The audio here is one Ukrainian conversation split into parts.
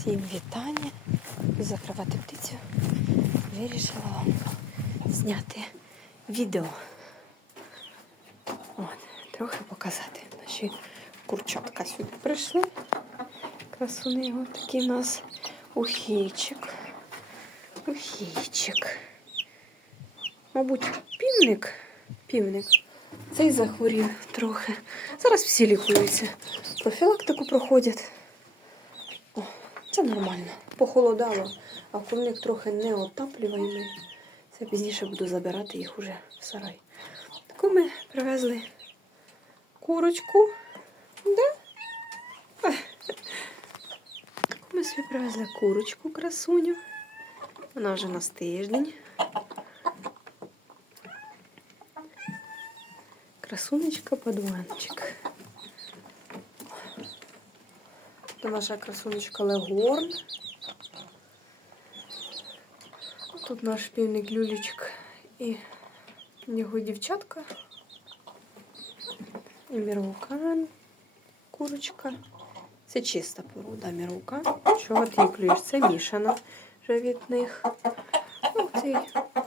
Всім вітання. Закривати птицю. Вирішила вам зняти відео. От, трохи показати. Наші курчатка сюди прийшли. Красуни ось такий у нас ухійчик. Ухійчик. Мабуть, півник. Півник. Цей захворів трохи. Зараз всі лікуються. Профілактику проходять. Це нормально. Похолодало, а курник трохи неотаплюваний. Це пізніше буду забирати їх уже в сарай. Таку ми привезли курочку. Да? Таку ми собі привезли курочку красуню. Вона вже на тиждень. Красунечка Це наша красунечка Легорн. Тут наш півник Люлічик і його дівчатка. І Міровкан, курочка. Це чиста порода Міровкан. Чого ти клюєш? Це мішана вже від них. Ну, цей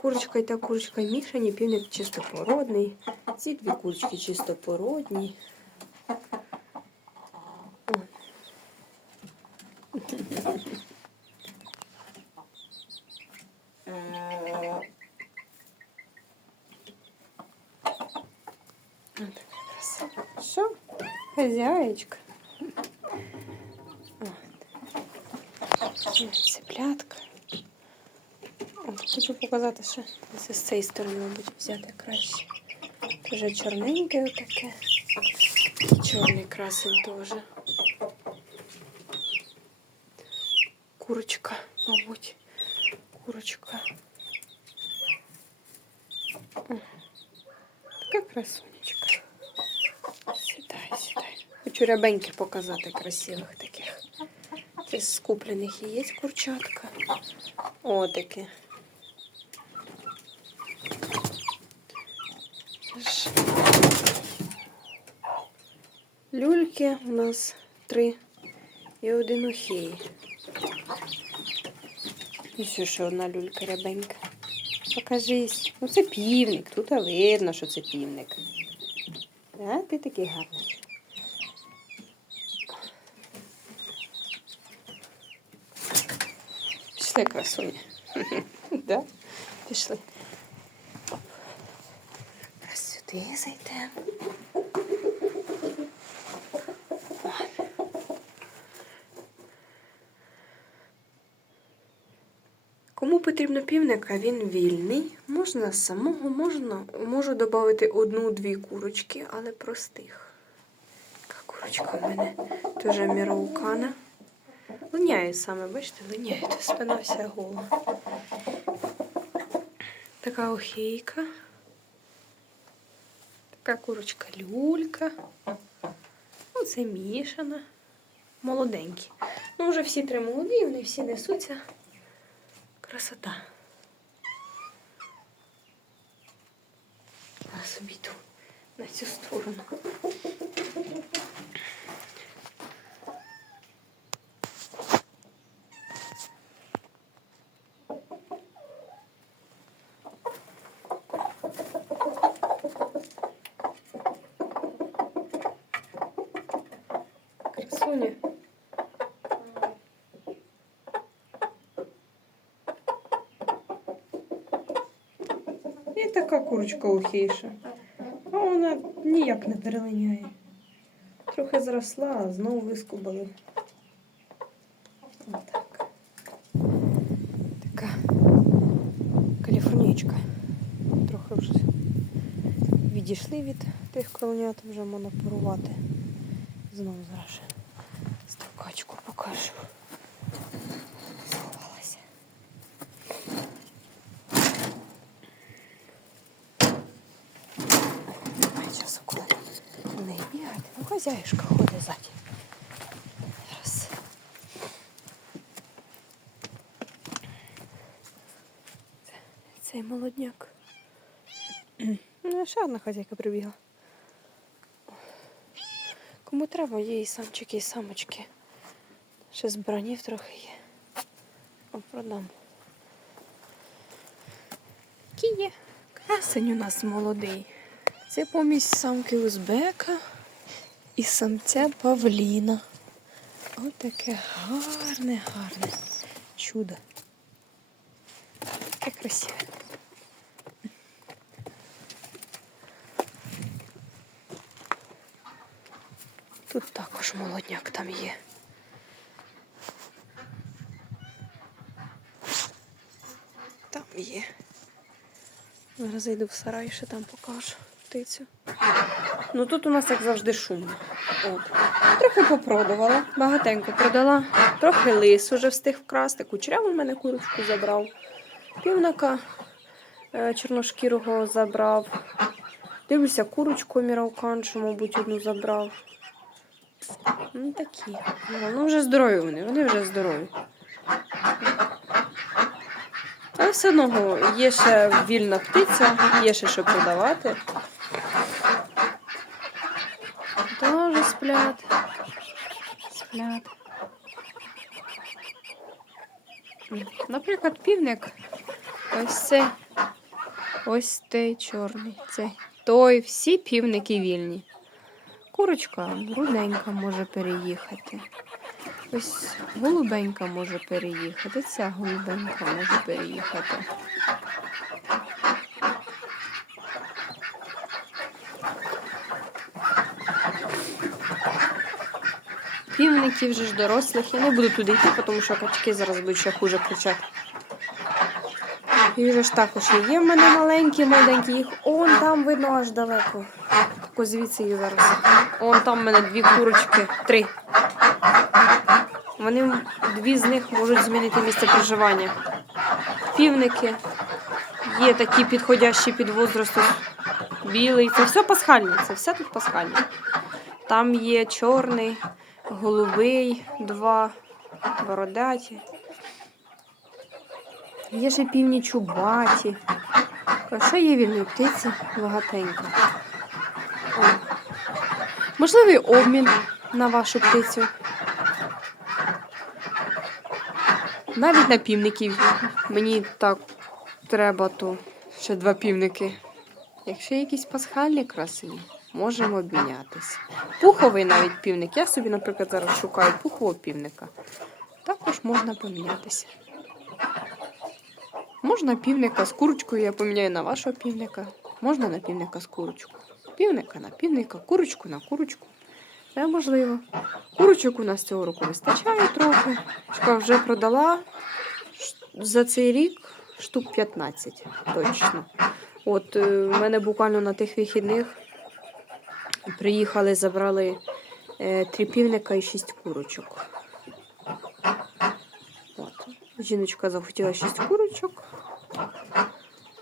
курочка і та курочка мішані, півник чистопородний. Ці дві курочки чистопородні. Хазяєчка. От. Цеплятка. От, хочу показати ще. Це з цієї сторони, мабуть, взяти краще. Вже чорненьке отаке. Чорний красень теж. Курочка, мабуть. Курочка. О, Така красунечка. Хочу рябеньки показати красивих таких. Це з куплених яєць курчатка. О, таке. Ж. Люльки у нас три і один ухій. І ще ще одна люлька рябенька. Покажись. Ну це півник. Тут видно, що це півник. А, ти такий гарний. Пішли, красуні. Да? Пішли. Раз сюди зайдемо. Кому потрібно півник, а він вільний. Можна самого, можна, можу додати одну-дві курочки, але простих. Така курочка в мене теж міроукана. Линяє саме, бачите, линяє, то спина вся гола. Така охейка. Така курочка люлька. Ну, це мішана. Молоденькі. Ну, вже всі три молоді, вони всі несуться. Красота. А собі йду на цю сторону. Красуня. І така курочка ухейша. А вона ніяк не перелиняє. Трохи зросла, а знову вискубали. Отак. Така каліфорнійчка. Трохи вже відійшли від тих кроленят, вже можна порувати. Знову зараз ставкачку покажу. Сховалася. Немає часу, коли в бігати. Ну, хазяюшка ходить ззаді. Цей молодняк. Ну, ще одна хазяйка прибігла. Кому треба, є і самчики, і самочки. Ще з бранів трохи є. О, продам. Кіє. Красень у нас молодий. Це помість самки узбека і самця павліна. Ось таке гарне, гарне чудо. Таке красиве. Тут також молодняк там є. Там є. Зараз зайду в сарай, ще там покажу птицю. Ну тут у нас, як завжди, шумно. От. Трохи попродавала, багатенько продала. Трохи лис уже встиг вкрасти. Кучеряву в мене курочку забрав. Півника е, чорношкірого забрав. Дивлюся, курочку мірауканшу, мабуть, одну забрав. Ну такі. Ну вже здорові вони, вони вже здорові. Але все одно є ще вільна птиця, є ще що продавати. Тоже сплять. Сплять. Наприклад, півник. Ось це. Ось той чорний. Це той. Всі півники вільні. Курочка руденька може переїхати. Ось голубенька може переїхати. Ця голубенька може переїхати. Півників вже ж дорослих. Я не буду туди йти, тому що качки зараз будуть ще хуже кричати. І вже ж також є в мене маленькі, маленькі. Їх он там видно аж далеко. Тако звідси їх зараз. Он там в мене дві курочки, три. Вони дві з них можуть змінити місце проживання. Півники є такі підходящі під возрасту. Білий. Це все пасхальне, це все тут пасхальне. Там є чорний, голубий, два, бородаті. Є ще півні чубаті. Ще є вільні птиці багатенько. О. Можливий обмін на вашу птицю. Навіть на півників. Мені так треба, то ще два півники. Якщо якісь пасхальні красиві, можемо обмінятися. Пуховий навіть півник. Я собі, наприклад, зараз шукаю пухового півника. Також можна помінятися. Можна півника з курочкою, я поміняю на вашого півника. Можна на півника з курочкою. Півника на півника, курочку на курочку. Це можливо. Курочок у нас цього року вистачає трохи. Шка вже продала за цей рік штук 15 точно. От е, в мене буквально на тих вихідних приїхали, забрали е, три півника і шість курочок. От. Жіночка захотіла шість курочок.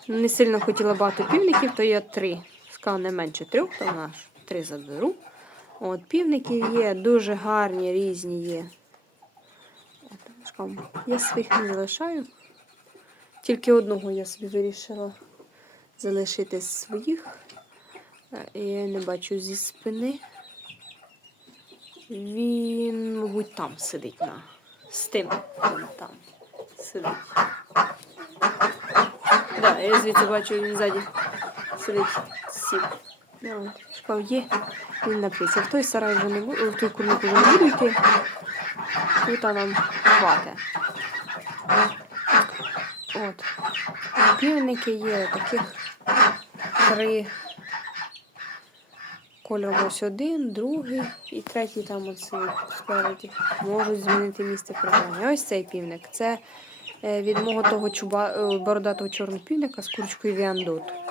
Не сильно хотіла багато півників, то я три. Сказала не менше трьох, то вона три заберу. От, півників є, дуже гарні, різні є. Я своїх не залишаю. Тільки одного я собі вирішила залишити своїх. Е, Я не бачу зі спини. Він, мабуть, там сидить на з тим. Він там сидить. Да, я звідси бачу, він ззаді сидить, сів. Ну, є, він напився. В той сарай не в той курник вже не буду йти. Тут нам хватить. От. Півники є таких три. Кольор ось один, другий і третій там от спереді. Можуть змінити місце проживання. Ось цей півник. Це е, від мого того чуба, е, бородатого чорного півника з курочкою Віандоту.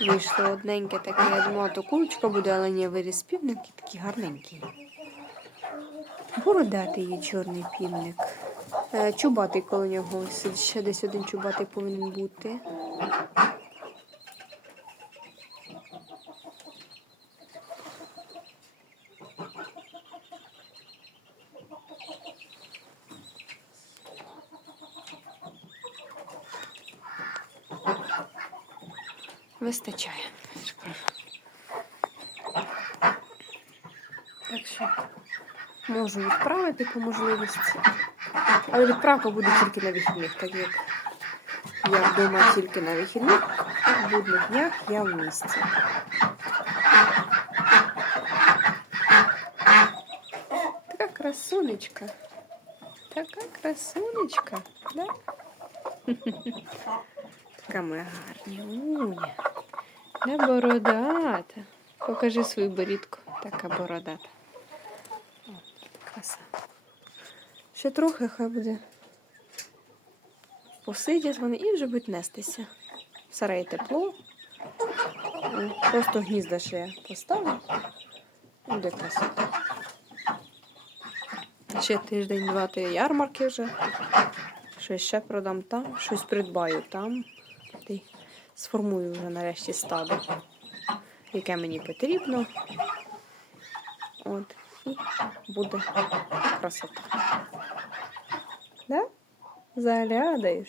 Вийшло одненьке таке. Я думала, то курочка буде, але ні, виріс півник і такий гарненький. Бородатий є чорний півник. Е, Чубатий коло нього ще десь один чубатий повинен бути. Вистачає. я ж кажу. Так що Можу відправити по можливості. Але відправка буде тільки на вихідних, так як я вдома тільки на вихідних, в будних днях я в місті. Така красунечка. Така красунечка, да? Така ми гарні. Не бородата. Покажи свою борідку. Така бородата. О, краса. Ще трохи хай буде. Посидять вони і вже будуть нестися. В сараї тепло. Просто гнізда ще я поставлю. Буде красота. Ще тиждень-два то ярмарки вже. Щось ще продам там, щось придбаю там. Сформую вже нарешті стадо, яке мені потрібно. От, і буде красота. Да? Заглядаєш?